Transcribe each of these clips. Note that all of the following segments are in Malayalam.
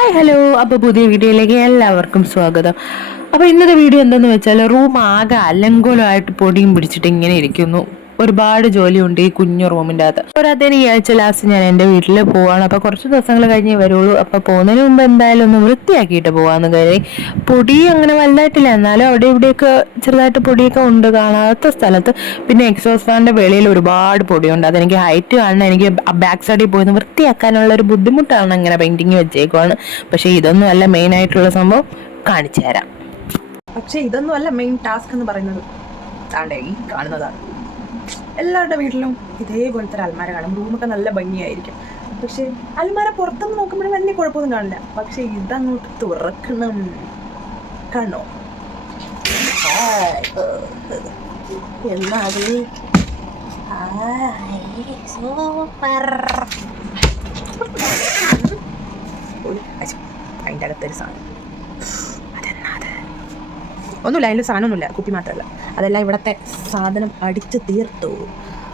Hi hello. അപ്പോൾ പുതിയ വീഡിയോയിലേക്ക് എല്ലാവർക്കും സ്വാഗതം. അപ്പോൾ ഇന്നത്തെ വീഡിയോ എന്താന്ന് വെച്ചാൽ റൂം ആകെ അലങ്കോലമായിട്ട് പൊടിയും പിടിച്ചിട്ട് ഇങ്ങനെ ഇരിക്കുന്നു. ഒരുപാട് ജോലിയുണ്ട് ഈ കുഞ്ഞു റൂമിൻ്റെ അകത്ത്. പോരാത്തതിന് ഈ ആഴ്ച ലാസ്റ്റ് ഞാൻ എൻ്റെ വീട്ടിൽ പോവാണ്. അപ്പോൾ കുറച്ച് ദിവസങ്ങൾ കഴിഞ്ഞേ വരുള്ളൂ. അപ്പോൾ പോകുന്നതിന് മുമ്പ് എന്തായാലും ഒന്ന് വൃത്തിയാക്കിയിട്ട് പോകാമെന്ന് കരുതി. പൊടി അങ്ങനെ വലുതായിട്ടില്ല, എന്നാലും അവിടെ ഇവിടെയൊക്കെ ചെറുതായിട്ട് പൊടിയൊക്കെ ഉണ്ട് കാണാത്ത സ്ഥലത്ത്. പിന്നെ എക്സോസ് ഫാനിൻ്റെ വെളിയിൽ ഒരുപാട് പൊടിയുണ്ട്. അതെനിക്ക് ഹൈറ്റ് കാണണം, എനിക്ക് ബാക്ക് സൈഡിൽ പോയി വൃത്തിയാക്കാനുള്ള ഒരു ബുദ്ധിമുട്ടാണ്. അങ്ങനെ പെയിന്റിങ് വെച്ചേക്കുവാണ്. പക്ഷേ ഇതൊന്നും അല്ല മെയിൻ ആയിട്ടുള്ള സംഭവം, കാണിച്ചു തരാം. പക്ഷേ ഇതൊന്നും അല്ല മെയിൻ ടാസ്ക് എന്ന് പറയുന്നത്. താണ്ടേ ഈ കാണുന്നതാണ്. എല്ലാവരുടെ വീട്ടിലും ഇതേപോലത്തെ ഒരു അൽമാര കാണും. റൂമൊക്കെ നല്ല ഭംഗിയായിരിക്കും. പക്ഷേ അൽമാര പുറത്തുനിന്ന് നോക്കുമ്പോഴും വലിയ കുഴപ്പമൊന്നും കാണില്ല. പക്ഷേ ഇതങ്ങോട്ട് തുറക്കണം. കാണോ എന്നാല് അതിൻ്റെ അകത്തൊരു സാധനം. ഒന്നുമില്ല, അതിൽ സാധനമൊന്നുമില്ല, കുപ്പി മാത്രമല്ല. അതെല്ലാം ഇവിടുത്തെ സാധനം അടിച്ച് തീർത്തു.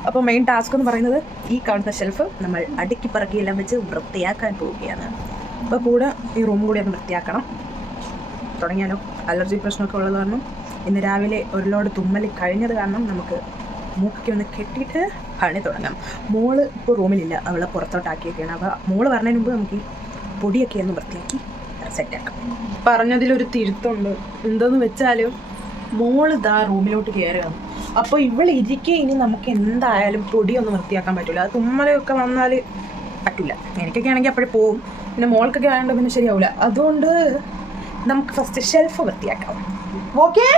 അപ്പോൾ മെയിൻ ടാസ്ക് എന്ന് പറയുന്നത് ഈ കാണുന്ന ഷെൽഫ് നമ്മൾ അടുക്കി പറക്കിയെല്ലാം വെച്ച് വൃത്തിയാക്കാൻ പോവുകയാണ്. അപ്പോൾ കൂടെ ഈ റൂം കൂടി ഒന്ന് വൃത്തിയാക്കണം. തുടങ്ങിയാലോ? അലർജി പ്രശ്നമൊക്കെ ഉള്ളത് കാരണം ഇന്ന് രാവിലെ ഒരു ലോഡ് തുമ്മൽ കഴിഞ്ഞത് കാരണം നമുക്ക് മൂക്കൊക്കെ ഒന്ന് കെട്ടിയിട്ട് പണി തുടങ്ങാം. മോള് ഇപ്പോൾ റൂമിലില്ല, അവളെ പുറത്തോട്ടാക്കിയൊക്കെയാണ്. അപ്പോൾ മോള് പറഞ്ഞതിന് മുമ്പ് നമുക്ക് ഈ പൊടിയൊക്കെ ഒന്ന് വൃത്തിയാക്കി സെറ്റാക്കാം. പറഞ്ഞതിലൊരു തിരുത്തുണ്ട്. എന്തെന്ന് വെച്ചാലും മോള് ഇതാ റൂമിലോട്ട് കയറുകയാണ്. അപ്പോൾ ഇവൾ ഇരിക്കെ ഇനി നമുക്ക് എന്തായാലും പൊടിയൊന്നും വൃത്തിയാക്കാൻ പറ്റില്ല. അത് തുമ്മലൊക്കെ വന്നാൽ പറ്റില്ല. എനിക്കൊക്കെ ആണെങ്കിൽ അപ്പോഴേ പോവും. പിന്നെ മോൾക്കൊക്കെ ആയതുകൊണ്ട് പിന്നെ ശരിയാവില്ല. അതുകൊണ്ട് നമുക്ക് ഫസ്റ്റ് ഷെൽഫ് വൃത്തിയാക്കാം. ഓക്കെ?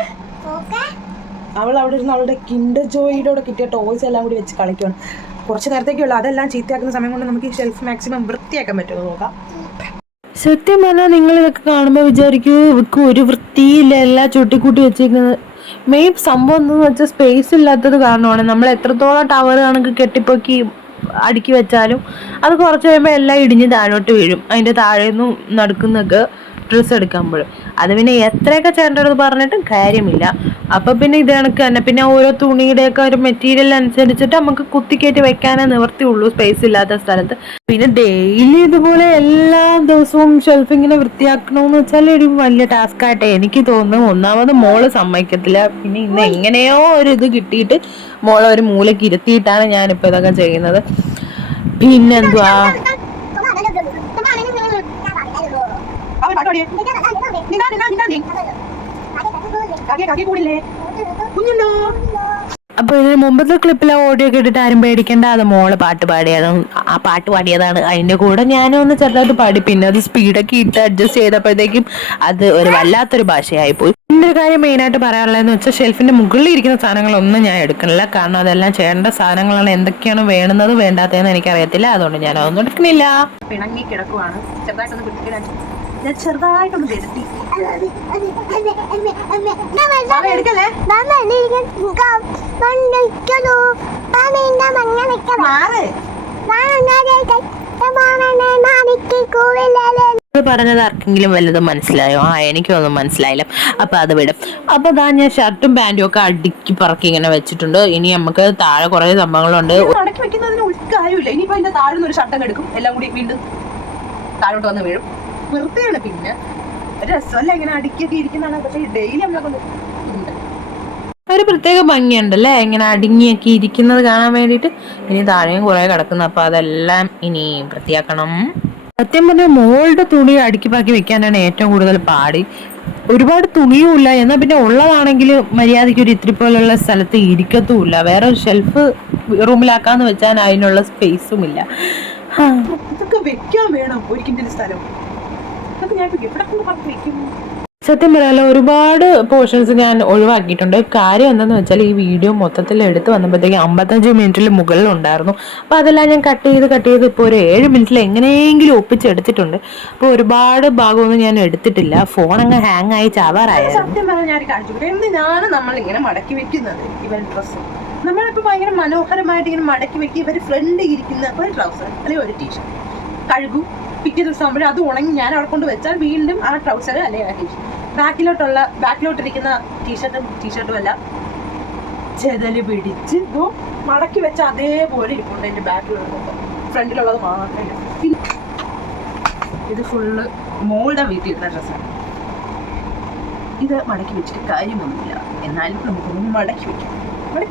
അവൾ അവിടെ ഇരുന്ന് അവളുടെ കിൻഡർ ജോയിയുടെ കിട്ടിയ ടോയ്സ് എല്ലാം കൂടി വെച്ച് കളിക്കുകയാണ്. കുറച്ച് നേരത്തേക്കുള്ള അതെല്ലാം ചീത്തയാക്കുന്ന സമയം കൊണ്ട് നമുക്ക് ഈ ഷെൽഫ് മാക്സിമം വൃത്തിയാക്കാൻ പറ്റുമോ നോക്കാം. സത്യം പറഞ്ഞാൽ നിങ്ങൾ ഇതൊക്കെ കാണുമ്പോൾ വിചാരിക്കും ഇവർക്ക് ഒരു വൃത്തിയില്ല, എല്ലാം ചുട്ടിക്കൂട്ടി വെച്ചിരിക്കുന്നത്. മെയിൻ സംഭവം എന്താണെന്ന് വെച്ചാൽ സ്പേസ് ഇല്ലാത്തത് കാരണമാണ്. നമ്മൾ എത്രത്തോളം ടവർ കണക്ക് കെട്ടിപ്പൊക്കി അടുക്കി വെച്ചാലും അത് കുറച്ച് കഴിയുമ്പോൾ എല്ലാം ഇടിഞ്ഞ് താഴോട്ട് വീഴും. അതിൻ്റെ താഴേന്നും നടുക്കുന്നൊക്കെ ഡ്രസ്സ് എടുക്കുമ്പോഴും അത് പിന്നെ എത്രയൊക്കെ ചേട്ടത് പറഞ്ഞിട്ടും കാര്യമില്ല. അപ്പം പിന്നെ ഇത് കണക്ക് തന്നെ. പിന്നെ ഓരോ തുണിയുടെയൊക്കെ ഒരു മെറ്റീരിയൽ അനുസരിച്ചിട്ട് നമുക്ക് കുത്തിക്കയറ്റി വെക്കാനേ നിവർത്തിയുള്ളൂ സ്പേസ് ഇല്ലാത്ത സ്ഥലത്ത്. പിന്നെ ഡെയിലി ഇതുപോലെ എല്ലാ ദിവസവും ഷെൽഫിങ്ങിനെ വൃത്തിയാക്കണമെന്ന് വെച്ചാൽ ഒരു വലിയ ടാസ്ക് ആയിട്ട് എനിക്ക് തോന്നുന്നു. ഒന്നാമത് മോള് സമ്മതിക്കത്തില്ല. പിന്നെ ഇന്ന് എങ്ങനെയോ ഒരു ഇത് കിട്ടിയിട്ട് മോളെ ഒരു മൂലയ്ക്ക് ഇരുത്തിയിട്ടാണ് ഞാനിപ്പോൾ ഇതൊക്കെ ചെയ്യുന്നത്. പിന്നെന്തുവാ, അപ്പൊ ഇതിന് മുമ്പത്തെ ക്ലിപ്പിലെ ഓഡിയോ കേട്ടിട്ട് ആരും പേടിക്കേണ്ട, അത് മോള് പാട്ട് പാടിയതാണ്. ആ പാട്ട് പാടിയതാണ്. അതിന്റെ കൂടെ ഞാനും ഒന്ന് ചെറുതായിട്ട് പാടി. പിന്നെ അത് സ്പീഡൊക്കെ ഇട്ട് അഡ്ജസ്റ്റ് ചെയ്തപ്പോഴത്തേക്കും അത് ഒരു വല്ലാത്തൊരു ഭാഷയായി പോയി. പിന്നെ ഒരു കാര്യം മെയിനായിട്ട് പറയാനുള്ളതെന്ന് വെച്ചാൽ ഷെൽഫിന്റെ മുകളിൽ ഇരിക്കുന്ന സാധനങ്ങളൊന്നും ഞാൻ എടുക്കണില്ല. കാരണം അതെല്ലാം ചെയ്യേണ്ട സാധനങ്ങളാണ്. എന്തൊക്കെയാണ് വേണ്ടുന്നത് വേണ്ടാത്തതെന്ന് എനിക്കറിയത്തില്ല. അതുകൊണ്ട് ഞാൻ അതൊന്നും എടുക്കണില്ല. പിണങ്ങി കിടക്കുവാണ്. ചെറുതായിട്ടൊന്ന് വെട്ടി എടുക്കല്ലേ. പറഞ്ഞത് ആർക്കെങ്കിലും വല്ലതും മനസ്സിലായോ? എനിക്കൊന്നും മനസ്സിലായില്ല. അപ്പൊ അത് വിടും. അപ്പൊ അതാ ഞാൻ ഷർട്ടും പാന്റും ഒക്കെ അടുക്കി പറക്കി ഇങ്ങനെ വെച്ചിട്ടുണ്ട്. ഇനി നമുക്ക് താഴെ കുറെ സംഭവങ്ങളുണ്ട്. അടക്കി വെക്കുന്നതിന് ഒരു കാര്യമില്ല. ഇനിയിപ്പോ അതിന്റെ താഴെ ഒരു ഷർട്ടം എടുക്കും, എല്ലാം കൂടി വീണ്ടും താഴോട്ട് വന്ന് വീഴും. വെറുതെയാണ്. പിന്നെ രസമല്ല ഇങ്ങനെ അടുക്കിയൊക്കെ ഇരിക്കുന്നതാണ്. പക്ഷേ ഡെയിലി നമ്മളെ കൊണ്ട് ഒരു പ്രത്യേക ഭംഗിയുണ്ടല്ലേ ഇങ്ങനെ അടുങ്ങിയൊക്കെ ഇരിക്കുന്നത് കാണാൻ വേണ്ടിയിട്ട്. ഇനി താഴെയും കുറെ കിടക്കുന്നു. അപ്പൊ അതെല്ലാം ഇനി വൃത്തിയാക്കണം. സത്യം പറഞ്ഞാൽ മോളുടെ തുണി അടുക്കി പാക്കി വെക്കാനാണ് ഏറ്റവും കൂടുതൽ പാടി. ഒരുപാട് തുണിയും ഇല്ല, എന്നാൽ പിന്നെ ഉള്ളതാണെങ്കിൽ മര്യാദയ്ക്ക് ഒരു ഇത്തിരി പോലുള്ള സ്ഥലത്ത് ഇരിക്കത്തുമില്ല. വേറെ ഒരു ഷെൽഫ് റൂമിലാക്കാന്ന് വെച്ചാൽ അതിനുള്ള സ്പേസും ഇല്ല. ഇതൊക്കെ വെക്കാൻ വേണം ഒരിക്കലും സ്ഥലം. അതൊക്കെ ഞാൻ എവിടെ കൊണ്ട് പറഞ്ഞു വെക്കും? സത്യം പറയാലോ, ഒരുപാട് പോർഷൻസ് ഞാൻ ഒഴിവാക്കിയിട്ടുണ്ട്. കാര്യം എന്താണെന്ന് വെച്ചാൽ ഈ വീഡിയോ മൊത്തത്തിൽ എടുത്ത് വന്നപ്പോഴത്തേക്ക് 55 മിനിറ്റിൽ മുകളിലുണ്ടായിരുന്നു. അപ്പോൾ അതെല്ലാം ഞാൻ കട്ട് ചെയ്ത് ഇപ്പോൾ ഒരു 7 മിനിറ്റിൽ എങ്ങനെയെങ്കിലും ഒപ്പിച്ചെടുത്തിട്ടുണ്ട്. അപ്പോൾ ഒരുപാട് ഭാഗമൊന്നും ഞാൻ എടുത്തിട്ടില്ല. ഫോൺ അങ്ങ് ഹാങ് ആയി ചാവാറായിരുന്നു. സത്യം പറഞ്ഞാൽ ഞാൻ കാണിച്ചു. എന്തിനാണ് നമ്മളിങ്ങനെ മടക്കി വെക്കുന്നത്? ഇവൻ ഡ്രസ്സ് നമ്മളിപ്പോൾ ഭയങ്കര മനോഹരമായിട്ട് ഇങ്ങനെ മടക്കി വെക്കി ഇവർ ഫ്രണ്ട് ഇരിക്കുന്ന ഒരു ട്രൗസർ അല്ലെങ്കിൽ ഒരു ടീഷർട്ട് കഴുകും. പിറ്റേ ദിവസം ആകുമ്പോഴേ അത് ഉണങ്ങി ഞാൻ അവിടെ കൊണ്ട് വെച്ചാൽ വീണ്ടും ആ ട്രൗസർ അല്ലെങ്കിൽ ആ ടീഷർട്ട് ബാക്കിലോട്ടിരിക്കുന്ന ടീഷർട്ടും എല്ലാം ചെതല് പിടിച്ച് മടക്കി വെച്ച അതേപോലെ ഇരിപ്പുണ്ട്. എൻ്റെ ബാക്കിലുള്ളത് ഫ്രണ്ടിലുള്ളത് മാത്രമേ. ഇത് ഫുള്ള് മോളുടെ വീട്ടിലിരുന്ന ഡ്രസ്സാണ്. ഇത് മടക്കി വെച്ചിട്ട് കാര്യമൊന്നുമില്ല, എന്നാലും നമുക്കൊന്ന് മടക്കി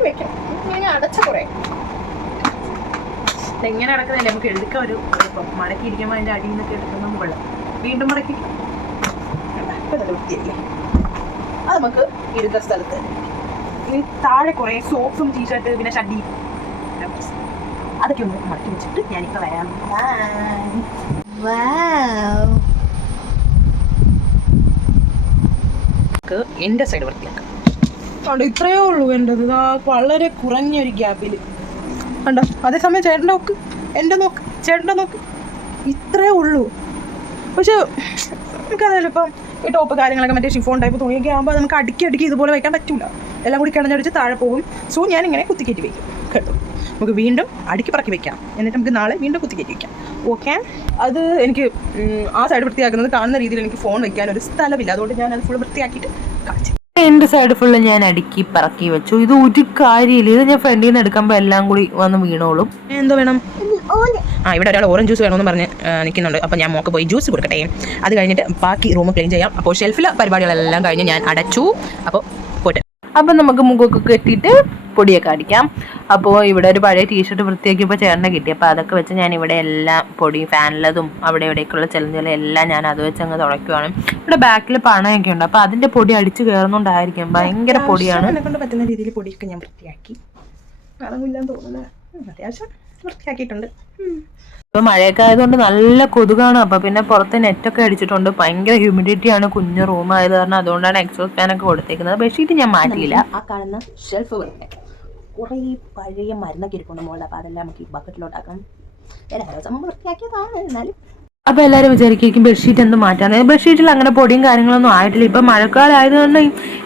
വെക്കാം. ഇങ്ങനെ അടച്ച കുറേ എങ്ങനെ അടക്കുന്നില്ല, നമുക്ക് എടുക്കാൻ ഒരു എളുപ്പം. മടക്കി ഇരിക്കുമ്പോൾ അതിൻ്റെ അടിയിൽ നിന്നൊക്കെ എടുക്കുന്ന വെള്ളം വീണ്ടും മടക്കി വൃത്തിയല്ലേ. അത് നമുക്ക് ഇരുന്ന സ്ഥലത്ത് ഇനി താഴെ കുറേ സോക്സും ടീഷർട്ട് പിന്നെ ഷഡ്ഡി അതൊക്കെ ഒന്ന് മടക്കി വെച്ചിട്ട് ഞാനിപ്പോൾ വരാം. എൻ്റെ സൈഡ് വൃത്തിയാക്കാം. കണ്ടോ, ഇത്രയേ ഉള്ളൂ എൻ്റെത്. വളരെ കുറഞ്ഞൊരു ഗ്യാപ്പിൽ കണ്ടോ. അതേസമയം ചേട്ടൻ്റെ നോക്ക്, എൻ്റെ നോക്ക്, ചേട്ടൻ്റെ നോക്ക്, ഇത്രയേ ഉള്ളൂ. പക്ഷെ നമുക്കറിയാലോ ഇപ്പം ഈ ടോപ്പ് കാര്യങ്ങളൊക്കെ മറ്റേ ഷിഫോൺ ടൈപ്പ് തുണിയൊക്കെ ആകുമ്പോൾ നമുക്ക് അടുക്കി ഇതുപോലെ വയ്ക്കാൻ പറ്റില്ല. എല്ലാം കൂടി കിടഞ്ഞടിച്ച് താഴെ പോകും. സോ ഞാനിങ്ങനെ കുത്തിക്കയറ്റി വയ്ക്കും കേട്ടോ. നമുക്ക് വീണ്ടും അടുക്കി പറക്കി വെക്കാം, എന്നിട്ട് നമുക്ക് നാളെ വീണ്ടും കുത്തിക്കയറ്റി വയ്ക്കാം. ഓക്കെ. അത് എനിക്ക് ആ സൈഡ് വൃത്തിയാക്കുന്നത് കാണുന്ന രീതിയിൽ എനിക്ക് ഫോൺ വയ്ക്കാൻ ഒരു സ്ഥലമില്ല, അതുകൊണ്ട് ഞാൻ അത് ഫുൾ വൃത്തിയാക്കിയിട്ട് കാണിച്ചു. എൻ്റെ സൈഡ് ഫുള്ള് ഞാൻ അടുക്കി പറക്കി വെച്ചു. ഇത് ഒരു കാര്യമില്ല, ഇത് ഞാൻ ഫ്രണ്ടിൽ നിന്ന് എടുക്കുമ്പോൾ എല്ലാം കൂടി വന്ന് വീണോളും. എന്തോ വേണം? ഇവിടെ ഒരാൾ ഓറഞ്ച് ജ്യൂസ് വേണമെന്ന് പറഞ്ഞ് നിൽക്കുന്നുണ്ട്. അപ്പോൾ ഞാൻ മോക്ക് പോയി ജ്യൂസ് കൊടുക്കട്ടെ. അത് കഴിഞ്ഞിട്ട് ബാക്കി റൂം ക്ലീൻ ചെയ്യാം. അപ്പോൾ ഷെൽഫിലെ പരിപാടികളെല്ലാം കഴിഞ്ഞ് ഞാൻ അടച്ചു. അപ്പോൾ പോട്ടെ. അപ്പം നമുക്ക് മുഖമൊക്കെ കെട്ടിയിട്ട് പൊടിയൊക്കെ അടിക്കാം. അപ്പോൾ ഇവിടെ ഒരു പഴയ ടീഷർട്ട് വൃത്തിയാക്കിയപ്പോൾ ചേട്ടനെ കിട്ടി. അപ്പോൾ അതൊക്കെ വെച്ച് ഞാൻ ഇവിടെ എല്ലാം പൊടി ഫാനിലതും അവിടെ ഇവിടേക്കുള്ള ചെലഞ്ചെല്ലാം എല്ലാം ഞാൻ അത് വെച്ച് അങ്ങ് തുടയ്ക്കുവാണ്. ഇവിടെ ബാക്കിൽ പണയൊക്കെ ഉണ്ട്, അപ്പോൾ അതിൻ്റെ പൊടി അടിച്ച് കയറുന്നുണ്ടായിരിക്കും. ഭയങ്കര പൊടിയാണ്. എന്നെ കൊണ്ട് പറ്റുന്ന രീതിയിൽ പൊടിയൊക്കെ ഞാൻ വൃത്തിയാക്കി. അതൊന്നുമില്ലാന്ന് തോന്നുന്നത്, അത്യാവശ്യം വൃത്തിയാക്കിയിട്ടുണ്ട്. ഇപ്പൊ മഴയൊക്കെ ആയതുകൊണ്ട് നല്ല കൊതുകാണ്. അപ്പൊ പിന്നെ പുറത്ത് നെറ്റൊക്കെ അടിച്ചിട്ടുണ്ട്. ഭയങ്കര ഹ്യൂമിഡിറ്റി ആണ്, കുഞ്ഞു റൂം ആയത് കാരണം. അതുകൊണ്ടാണ് എക്സോസ്റ്റ് ഫാൻ ഒക്കെ കൊടുത്തേക്കുന്നത്. ബെഡ്ഷീറ്റ് ഞാൻ മാറ്റിയില്ല. ആ കാണുന്ന ഷെൽഫ് കുറേ പഴയ മരുന്നൊക്കെ ഇരിപ്പുണ്ട് മോളുടെ. അപ്പോൾ അതെല്ലാം നമുക്ക് ഈ ബക്കറ്റിലോട്ടാക്കാം. ദിവസം വൃത്തിയാക്കിയതാണ്. എന്നാലും അപ്പോൾ എല്ലാവരും വിചാരിക്കും ബെഡ്ഷീറ്റ് എന്ത് മാറ്റാന്ന്. ബെഡ്ഷീറ്റിൽ അങ്ങനെ പൊടിയും കാര്യങ്ങളൊന്നും ആയിട്ടില്ല. ഇപ്പം മഴക്കാലം ആയതുകൊണ്ട്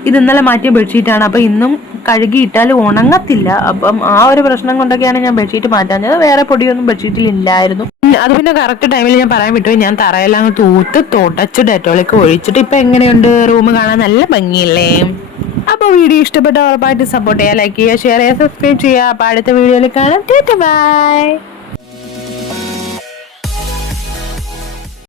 ഇത് ഇന്നലെ മാറ്റിയ ബെഡ്ഷീറ്റാണ്. അപ്പോൾ ഇന്നും കഴുകിയിട്ടാൽ ഉണങ്ങത്തില്ല. അപ്പം ആ ഒരു പ്രശ്നം കൊണ്ടൊക്കെയാണ് ഞാൻ ബെഡ്ഷീറ്റ് മാറ്റാഞ്ഞത്. വേറെ പൊടിയൊന്നും ബെഡ്ഷീറ്റിൽ ഇല്ലായിരുന്നു. അത് പിന്നെ കറക്റ്റ് ടൈമിൽ ഞാൻ പറയാൻ വിട്ടു. ഞാൻ തറയെല്ലാം തൂത്ത് തുടച്ച് ഡെറ്റോളൊക്കെ ഒഴിച്ചിട്ട് ഇപ്പം എങ്ങനെയുണ്ട്? റൂം കാണാൻ നല്ല ഭംഗിയില്ലേ? അപ്പോൾ വീഡിയോ ഇഷ്ടപ്പെട്ട ഉറപ്പായിട്ട് സപ്പോർട്ട് ചെയ്യുക, ലൈക്ക് ചെയ്യുക, ഷെയർ ചെയ്യുക, സബ്സ്ക്രൈബ് ചെയ്യുക. അപ്പോൾ അടുത്ത വീഡിയോയിൽ കാണാം. ബൈ.